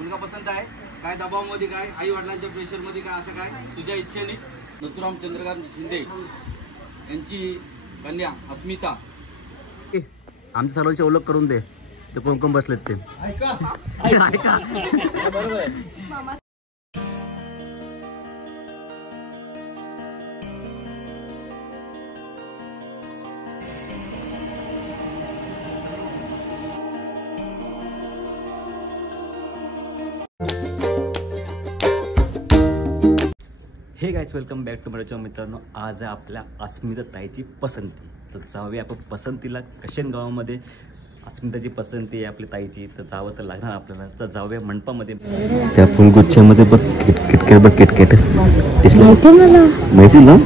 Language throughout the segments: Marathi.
मुलगा पसंत आहे काय दबावामध्ये काय आई वडिलांच्या प्रेशरमध्ये काय असं काय तुझ्या इच्छेने नथुराम चंद्रकांत शिंदे यांची कन्या अस्मिता आमच्या सर्वांची ओळख करून दे ते कोण कोण बसलेत ते ऐका ऐका बरोबर आहे हे गाईज वेलकम बॅक टू माझ्या मित्रांनो. आज आहे आपल्या अस्मिता ताईची पसंती. तर जाऊया आपण पसंतीला कशन गावामध्ये. अस्मिताची पसंती आहे आपल्या ताईची, तर जावं तर लागणार आपल्याला. तर जाऊया मंडपामध्ये. त्या फुलगुच्छामध्ये बघ किटकिट बघ किटकिट माहिती ना.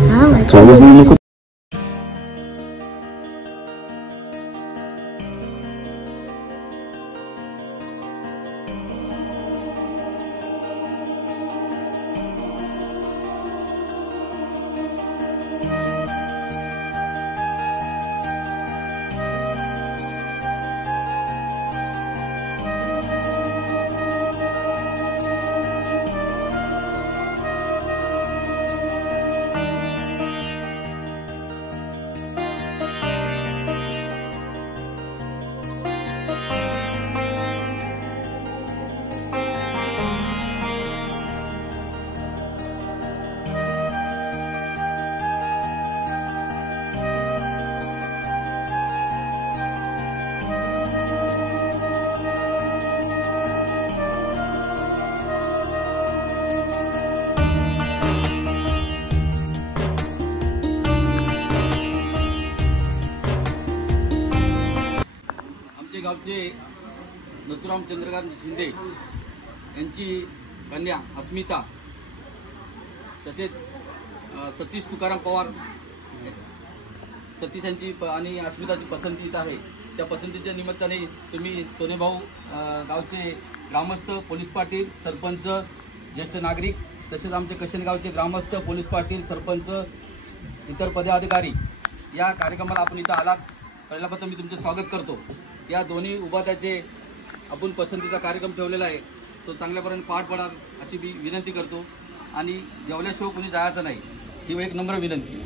गावचे नथुराम चंद्रकांत शिंदे यांची कन्या अस्मिता तसेच सतीश तुकाराम पवार सतीश यांची आणि अस्मिताची पसंती आहे. त्या पसंतीच्या निमित्ताने तुम्ही सोनेभाऊ गावचे ग्रामस्थ, पोलीस पाटील, सरपंच, ज्येष्ठ नागरिक तसेच आमचे कशेनगावचे ग्रामस्थ, पोलीस पाटील, सरपंच, इतर पदाधिकारी या कार्यक्रमाला आपण इथं आलात. पहिल्याबद्दल मी तुमचे स्वागत करतो. या दोन्ही उपाध्याचे आपण पसंतीचा कार्यक्रम ठेवलेला आहे, तो चांगल्यापर्यंत पार पडाल अशी मी विनंती करतो. आणि जेवल्याशिवाय कोणी जायचं नाही ही एक नम्र विनंती.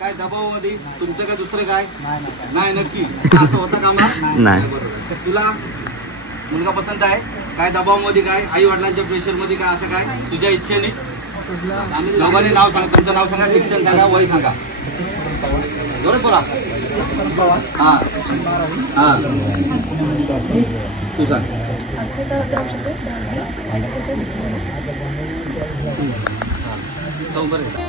काय दबावामध्ये तुमचं काय दुसरं काय नाही नक्की असं होतं कामा नाही. तुला मुलगा पसंत आहे काय दबावामध्ये काय आई वडिलांच्या प्रेशरमध्ये काय असं काय तुझ्या इच्छेने दोघांनी नाव सांगा. तुमचं नाव सांगा, शिक्षण सांगा, वय सांगा. बरोबर हा हा तू सांग. बरं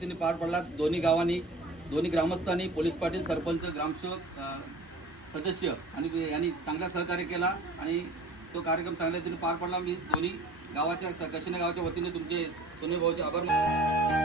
रीतीने पार पडला. दोन्ही गावांनी, दोन्ही ग्रामस्थांनी, पोलीस पाटील, सरपंच, ग्रामसेवक, सदस्य आणि यांनी चांगला सहकार्य केला आणि तो कार्यक्रम चांगल्या रीतीने पार पडला. मी दोन्ही गावाच्या, कशिना गावाच्या वतीने तुमचे सोने भाऊचे आभार मानतो.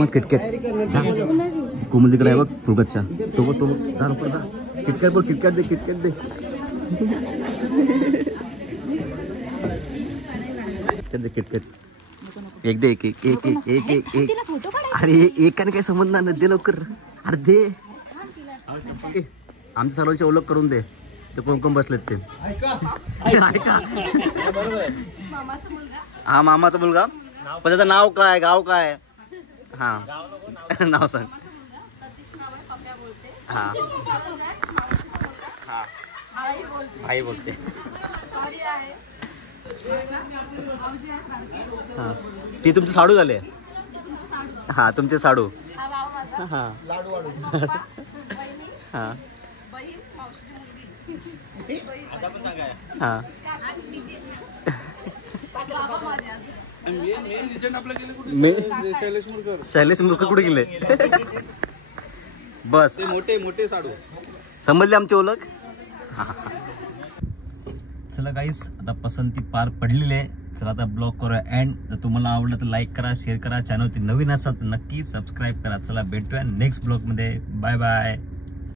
मग किटकॅट कोमल तिकडे आहे बघ फुलगच्चा, तो बघ जा लवकर जा. किटकॅट बघ, किटकॅट दे, किटकॅट दे. किटकॅट एक दे, एक एक एक एक एक एक. अरे एकाने काय समजणार नाही, दे लवकर. अरे दे, आमच्या सर्वांची ओळख करून दे. ते कोण कोण बसलेत ते ऐका. हा मामाचा मुलगा, पण त्याचं नाव काय, गाव काय? हा नाव सांग. हा हा भाई बोलते. हा ते तुमचे साडू झाले. हा तुमचे साडू. हा हा हा शैलेश मुरकर कुठे गेले? बस मोठे मोठे साडू समजले आमची ओळख. चला गाईस, आता पसंती पार पडलेली आहे. चला आता ब्लॉग करूया एंड. जर तुम्हाला आवडलं तर लाईक करा, शेअर करा. चॅनलवरती नवीन असाल तर नक्की सबस्क्राईब करा. चला भेटूया नेक्स्ट ब्लॉग मध्ये. Bye bye.